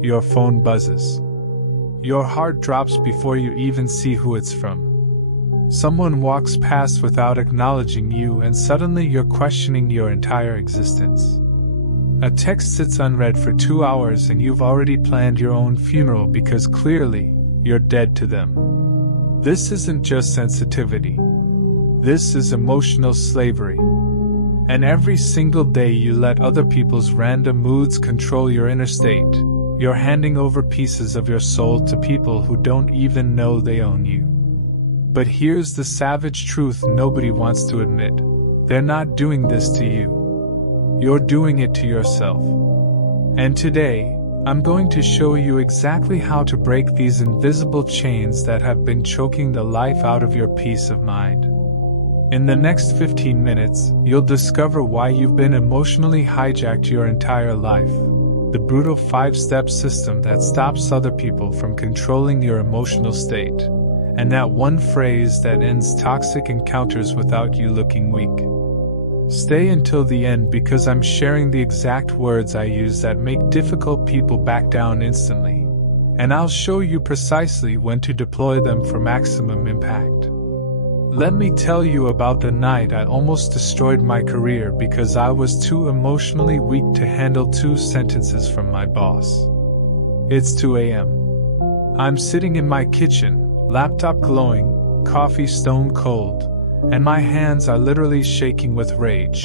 Your phone buzzes. Your heart drops before you even see who it's from. Someone walks past without acknowledging you, and suddenly you're questioning your entire existence. A text sits unread for 2 hours and you've already planned your own funeral because clearly, you're dead to them. This isn't just sensitivity. This is emotional slavery. And every single day you let other people's random moods control your inner state, you're handing over pieces of your soul to people who don't even know they own you. But here's the savage truth nobody wants to admit. They're not doing this to you. You're doing it to yourself. And today, I'm going to show you exactly how to break these invisible chains that have been choking the life out of your peace of mind. In the next 15 minutes, you'll discover why you've been emotionally hijacked your entire life. The brutal 5-step system that stops other people from controlling your emotional state. And that one phrase that ends toxic encounters without you looking weak. Stay until the end because I'm sharing the exact words I use that make difficult people back down instantly. And I'll show you precisely when to deploy them for maximum impact. Let me tell you about the night I almost destroyed my career because I was too emotionally weak to handle 2 sentences from my boss. It's 2 a.m. I'm sitting in my kitchen, laptop glowing, coffee stone cold, and my hands are literally shaking with rage.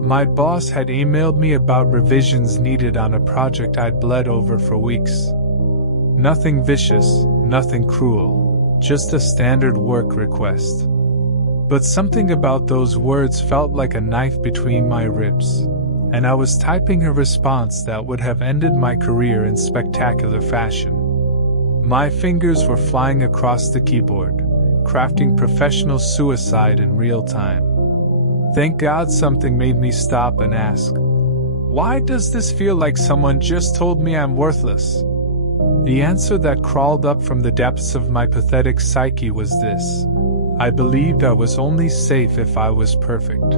My boss had emailed me about revisions needed on a project I'd bled over for weeks. Nothing vicious, nothing cruel, just a standard work request. But something about those words felt like a knife between my ribs, and I was typing a response that would have ended my career in spectacular fashion. My fingers were flying across the keyboard, crafting professional suicide in real time. Thank God something made me stop and ask, why does this feel like someone just told me I'm worthless? The answer that crawled up from the depths of my pathetic psyche was this: I believed I was only safe if I was perfect.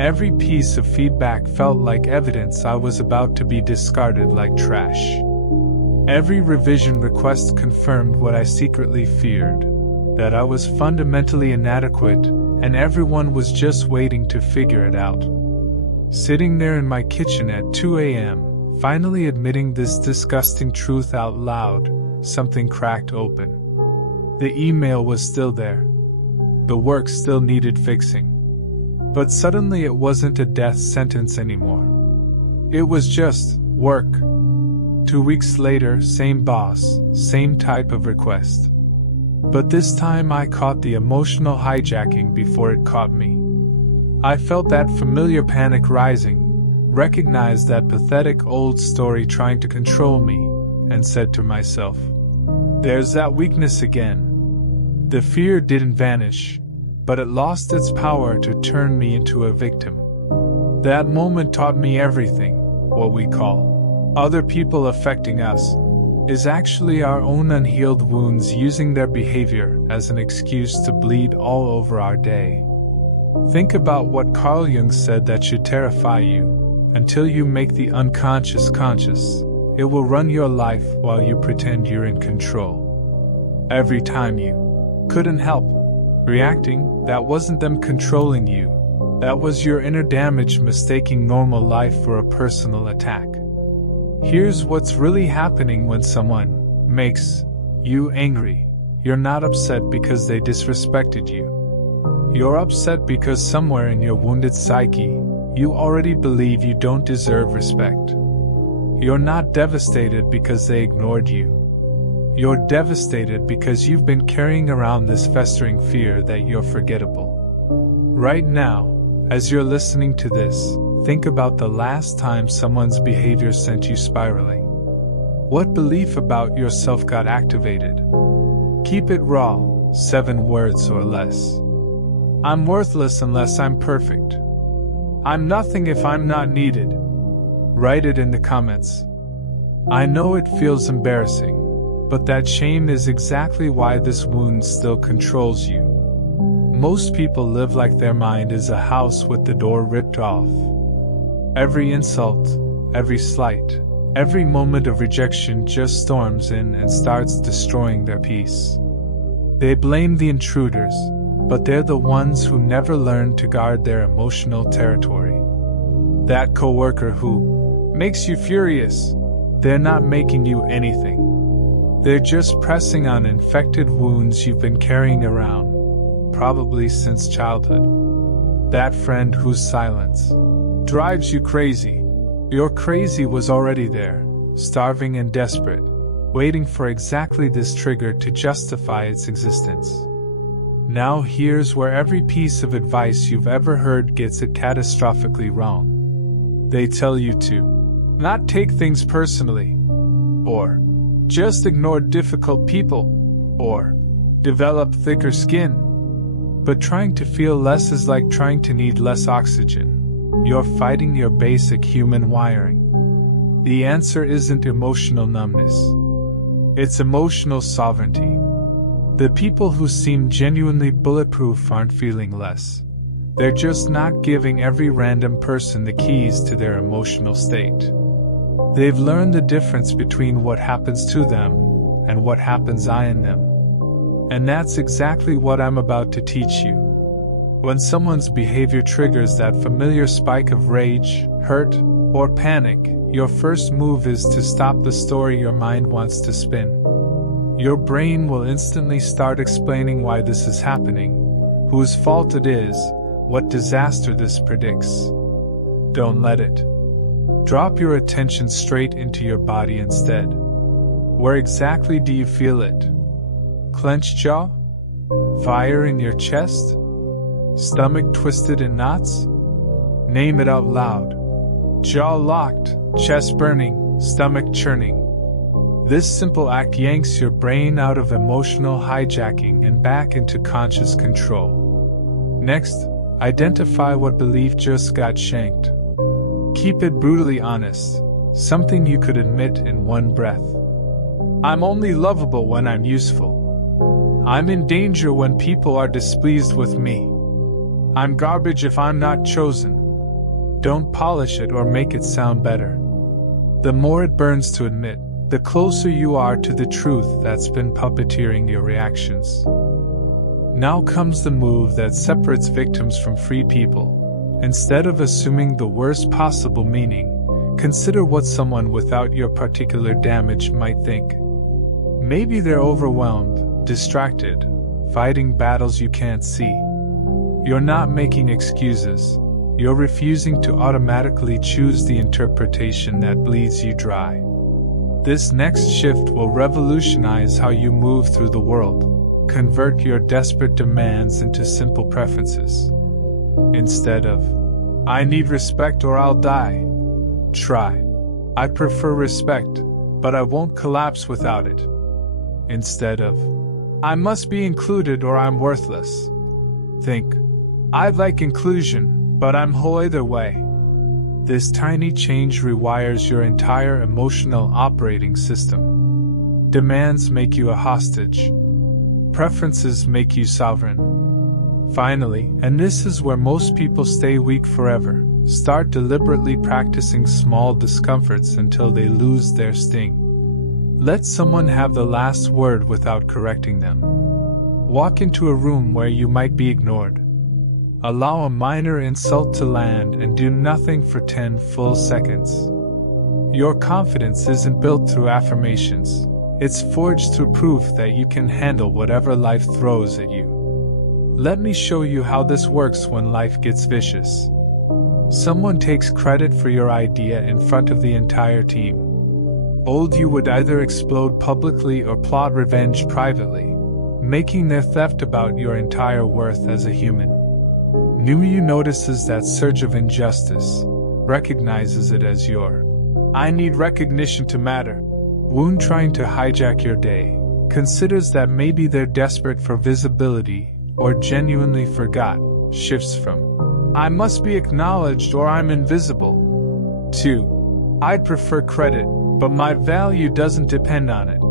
Every piece of feedback felt like evidence I was about to be discarded like trash. Every revision request confirmed what I secretly feared, that I was fundamentally inadequate, and everyone was just waiting to figure it out. Sitting there in my kitchen at 2 a.m., finally admitting this disgusting truth out loud, something cracked open. The email was still there. The work still needed fixing. But suddenly it wasn't a death sentence anymore. It was just work. 2 weeks later, same boss, same type of request. But this time I caught the emotional hijacking before it caught me. I felt that familiar panic rising, recognized that pathetic old story trying to control me, and said to myself, there's that weakness again. The fear didn't vanish, but it lost its power to turn me into a victim. That moment taught me everything. What we call other people affecting us is actually our own unhealed wounds using their behavior as an excuse to bleed all over our day. Think about what Carl Jung said that should terrify you. Until you make the unconscious conscious, it will run your life while you pretend you're in control. Every time you couldn't help reacting, that wasn't them controlling you. That was your inner damage mistaking normal life for a personal attack. Here's what's really happening when someone makes you angry. You're not upset because they disrespected you. You're upset because somewhere in your wounded psyche, you already believe you don't deserve respect. You're not devastated because they ignored you. You're devastated because you've been carrying around this festering fear that you're forgettable. Right now, as you're listening to this, think about the last time someone's behavior sent you spiraling. What belief about yourself got activated? Keep it raw, 7 words or less. I'm worthless unless I'm perfect. I'm nothing if I'm not needed. Write it in the comments. I know it feels embarrassing, but that shame is exactly why this wound still controls you. Most people live like their mind is a house with the door ripped off. Every insult, every slight, Every moment of rejection just storms in and starts destroying their peace. They blame the intruders, but they're the ones who never learn to guard their emotional territory. That coworker who makes you furious, they're not making you anything. They're just pressing on infected wounds you've been carrying around, probably since childhood. That friend whose silence drives you crazy. Your crazy was already there, starving and desperate, waiting for exactly this trigger to justify its existence. Now here's where every piece of advice you've ever heard gets it catastrophically wrong. They tell you to not take things personally, or just ignore difficult people, or develop thicker skin. But trying to feel less is like trying to need less oxygen. You're fighting your basic human wiring. The answer isn't emotional numbness. It's emotional sovereignty. The people who seem genuinely bulletproof aren't feeling less. They're just not giving every random person the keys to their emotional state. They've learned the difference between what happens to them and what happens in them. And that's exactly what I'm about to teach you. When someone's behavior triggers that familiar spike of rage, hurt, or panic, your first move is to stop the story your mind wants to spin. Your brain will instantly start explaining why this is happening, whose fault it is, what disaster this predicts. Don't let it. Drop your attention straight into your body instead. Where exactly do you feel it? Clenched jaw? Fire in your chest? Stomach twisted in knots? Name it out loud. Jaw locked, chest burning, stomach churning. This simple act yanks your brain out of emotional hijacking and back into conscious control. Next, identify what belief just got shanked. Keep it brutally honest, something you could admit in one breath. I'm only lovable when I'm useful. I'm in danger when people are displeased with me. I'm garbage if I'm not chosen. Don't polish it or make it sound better. The more it burns to admit, the closer you are to the truth that's been puppeteering your reactions. Now comes the move that separates victims from free people. Instead of assuming the worst possible meaning, consider what someone without your particular damage might think. Maybe they're overwhelmed, distracted, fighting battles you can't see. You're not making excuses. You're refusing to automatically choose the interpretation that bleeds you dry. This next shift will revolutionize how you move through the world. Convert your desperate demands into simple preferences. Instead of, I need respect or I'll die, try, I prefer respect, but I won't collapse without it. Instead of, I must be included or I'm worthless, think, I like inclusion, but I'm whole either way. This tiny change rewires your entire emotional operating system. Demands make you a hostage. Preferences make you sovereign. Finally, and this is where most people stay weak forever, start deliberately practicing small discomforts until they lose their sting. Let someone have the last word without correcting them. Walk into a room where you might be ignored. Allow a minor insult to land and do nothing for 10 full seconds. Your confidence isn't built through affirmations. It's forged through proof that you can handle whatever life throws at you. Let me show you how this works when life gets vicious. Someone takes credit for your idea in front of the entire team. Old you would either explode publicly or plot revenge privately, making their theft about your entire worth as a human. New you notices that surge of injustice, recognizes it as your I need recognition to matter wound trying to hijack your day, considers that maybe they're desperate for visibility or genuinely forgot, shifts from I must be acknowledged or I'm invisible to I'd prefer credit, but my value doesn't depend on it,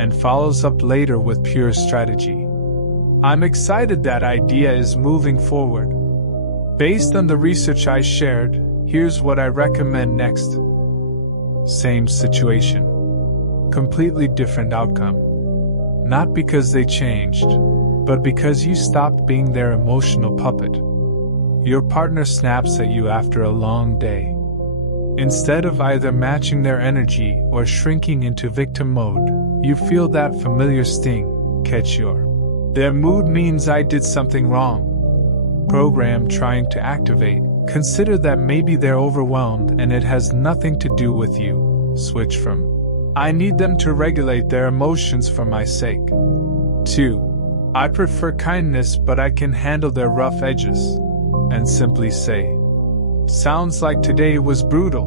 and follows up later with pure strategy. I'm excited that idea is moving forward. Based on the research I shared, here's what I recommend next. Same situation. Completely different outcome. Not because they changed, but because you stopped being their emotional puppet. Your partner snaps at you after a long day. Instead of either matching their energy or shrinking into victim mode, you feel that familiar sting, catch their mood means I did something wrong. Program trying to activate, consider that maybe they're overwhelmed and it has nothing to do with you. Switch from, I need them to regulate their emotions for my sake. 2. I prefer kindness but I can handle their rough edges. And simply say, sounds like today was brutal.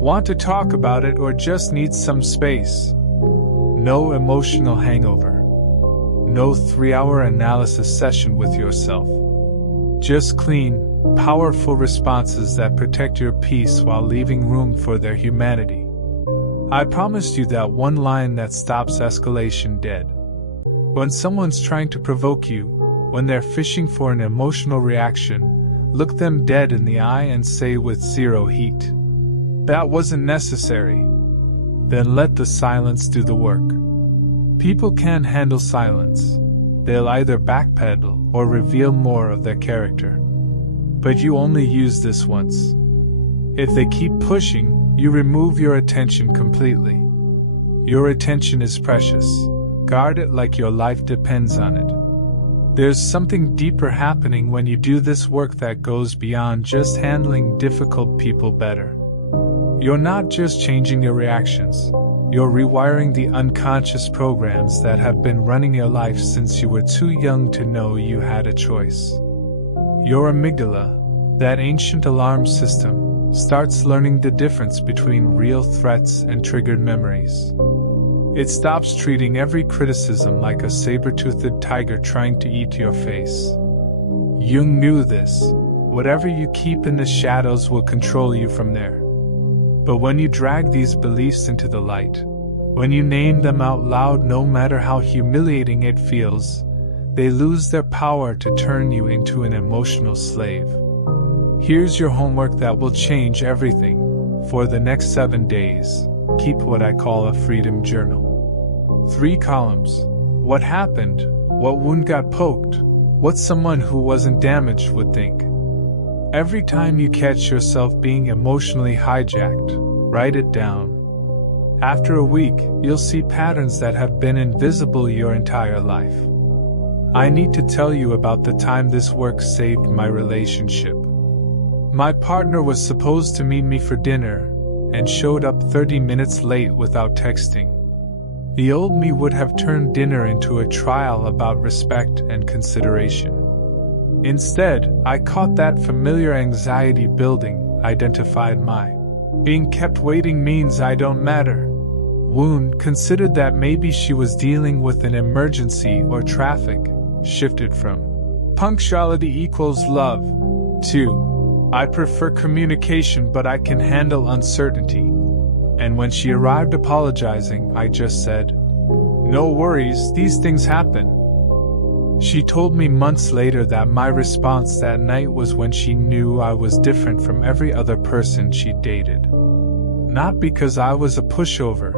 Want to talk about it or just need some space? No emotional hangover. No 3-hour analysis session with yourself. Just clean, powerful responses that protect your peace while leaving room for their humanity. I promised you that one line that stops escalation dead. When someone's trying to provoke you, when they're fishing for an emotional reaction, look them dead in the eye and say with zero heat, that wasn't necessary. Then let the silence do the work. People can't handle silence. They'll either backpedal or reveal more of their character. But you only use this once. If they keep pushing, you remove your attention completely. Your attention is precious. Guard it like your life depends on it. There's something deeper happening when you do this work that goes beyond just handling difficult people better. You're not just changing your reactions. You're rewiring the unconscious programs that have been running your life since you were too young to know you had a choice. Your amygdala, that ancient alarm system, starts learning the difference between real threats and triggered memories. It stops treating every criticism like a saber-toothed tiger trying to eat your face. Jung knew this. Whatever you keep in the shadows will control you from there. But when you drag these beliefs into the light, when you name them out loud no matter how humiliating it feels, they lose their power to turn you into an emotional slave. Here's your homework that will change everything. For the next 7 days, keep what I call a freedom journal. 3 columns. What happened? What wound got poked? What someone who wasn't damaged would think. Every time you catch yourself being emotionally hijacked, write it down. After a week, you'll see patterns that have been invisible your entire life. I need to tell you about the time this work saved my relationship. My partner was supposed to meet me for dinner, and showed up 30 minutes late without texting. The old me would have turned dinner into a trial about respect and consideration. Instead, I caught that familiar anxiety building, identified my being kept waiting means I don't matter wound, considered that maybe she was dealing with an emergency or traffic, shifted from punctuality equals love to I prefer communication but I can handle uncertainty. And when she arrived apologizing, I just said, no worries, these things happen. She told me months later that my response that night was when she knew I was different from every other person she dated. Not because I was a pushover,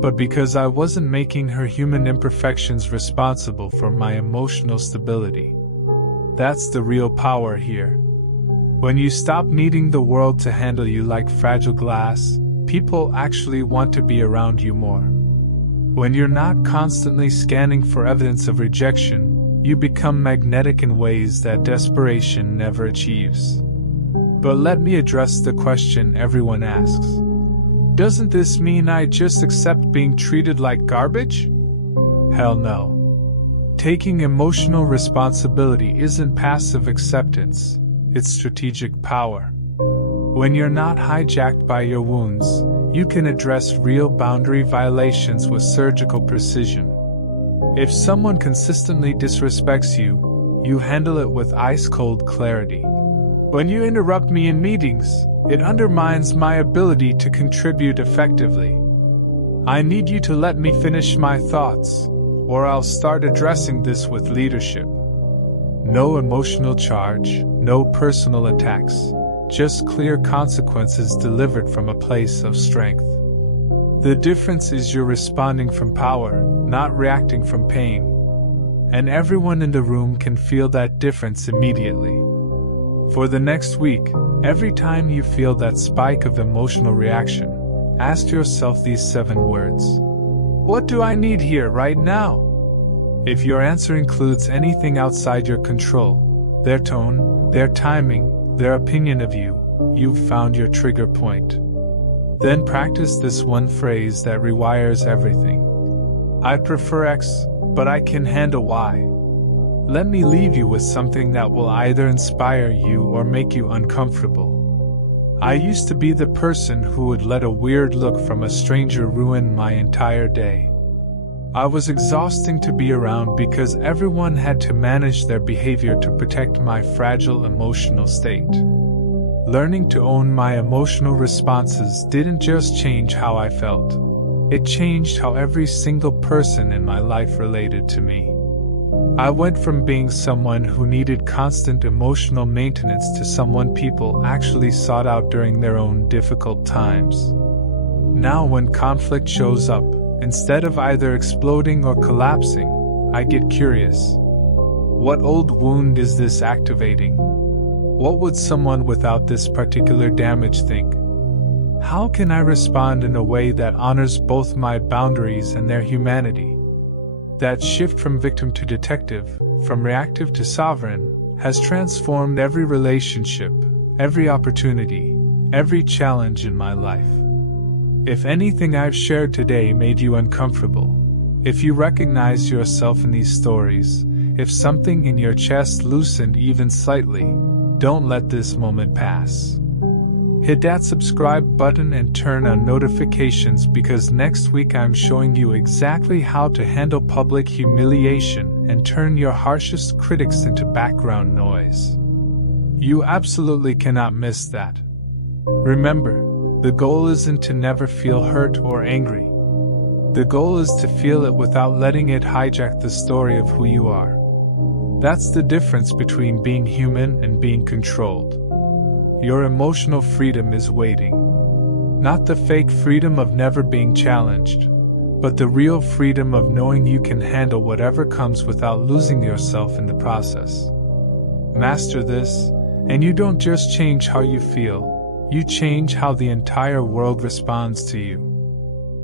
but because I wasn't making her human imperfections responsible for my emotional stability. That's the real power here. When you stop needing the world to handle you like fragile glass, people actually want to be around you more. When you're not constantly scanning for evidence of rejection, you become magnetic in ways that desperation never achieves. But let me address the question everyone asks. Doesn't this mean I just accept being treated like garbage? Hell no. Taking emotional responsibility isn't passive acceptance, it's strategic power. When you're not hijacked by your wounds, you can address real boundary violations with surgical precision. If someone consistently disrespects you, you handle it with ice-cold clarity. When you interrupt me in meetings, it undermines my ability to contribute effectively. I need you to let me finish my thoughts, or I'll start addressing this with leadership. No emotional charge, no personal attacks, just clear consequences delivered from a place of strength. The difference is you're responding from power, not reacting from pain. And everyone in the room can feel that difference immediately. For the next week, every time you feel that spike of emotional reaction, ask yourself these 7 words. What do I need here right now? If your answer includes anything outside your control, their tone, their timing, their opinion of you, you've found your trigger point. Then practice this one phrase that rewires everything. I prefer X, but I can handle Y. Let me leave you with something that will either inspire you or make you uncomfortable. I used to be the person who would let a weird look from a stranger ruin my entire day. I was exhausting to be around because everyone had to manage their behavior to protect my fragile emotional state. Learning to own my emotional responses didn't just change how I felt. It changed how every single person in my life related to me. I went from being someone who needed constant emotional maintenance to someone people actually sought out during their own difficult times. Now when conflict shows up, instead of either exploding or collapsing, I get curious. What old wound is this activating? What would someone without this particular damage think? How can I respond in a way that honors both my boundaries and their humanity? That shift from victim to detective, from reactive to sovereign, has transformed every relationship, every opportunity, every challenge in my life. If anything I've shared today made you uncomfortable, if you recognize yourself in these stories, if something in your chest loosened even slightly, don't let this moment pass. Hit that subscribe button and turn on notifications because next week I'm showing you exactly how to handle public humiliation and turn your harshest critics into background noise. You absolutely cannot miss that. Remember, the goal isn't to never feel hurt or angry. The goal is to feel it without letting it hijack the story of who you are. That's the difference between being human and being controlled. Your emotional freedom is waiting. Not the fake freedom of never being challenged, but the real freedom of knowing you can handle whatever comes without losing yourself in the process. Master this, and you don't just change how you feel, you change how the entire world responds to you.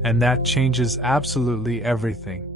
And that changes absolutely everything.